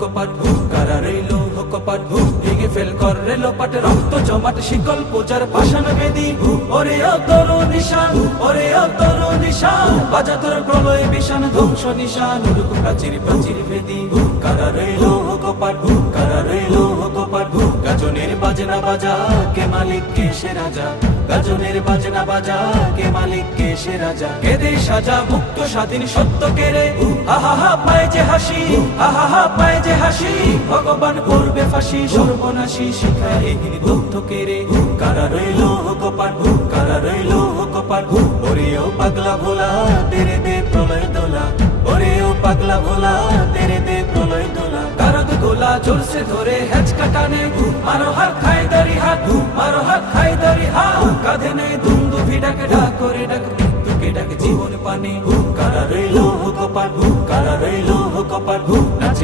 কপাট কারা রইল কপাট ভেঙে ফেল কর রেল পাটে রক্ত জমাট, শিকল পূজার পাষাণ বেদি ওরে অতর নিশান, ওরে অতর নিশান, বাজা প্রলয় বিশান ধ্বংস নিশান উড়ুক প্রাচীর প্রাচীর ভেদি কারা রইল কপাট কারা রইল কপাট গাজনের বাজনা বাজা, কে মালিক, কে সে রাজা? গাজনের বাজনা বাজা, কে মালিক, কে সে রাজা? কেদে সাজা মুক্ত স্বাধীন সত্য কেড়ে আহা হা যে হাসি আহা পায় যে হাসি, ভগবান করবে ফাঁসি, সর্বনাশী শিখায় এগিয়ে দগ্ধ কেড়ে। কারা রইল কপাট কারা রইল কপাট ওরেও পাগলা ভোলা, তেরে দে প্রলয় দোলা। ওরেও পাগলা ভোলা, তেরে দে প্রলয় দোলা। কারদ গোলা জোরসে ধরে হেচ কাটানে। মারো হাত, খায় দারি হাত, মারো হাত, খায় দারি হাত। কাঁধে নেই দুন্দু ভিডাকে ডাক করে ডাক, মৃত্যুকে ডাক জীবন পানে। কারা রইল কপাট রইল কপাট নাচে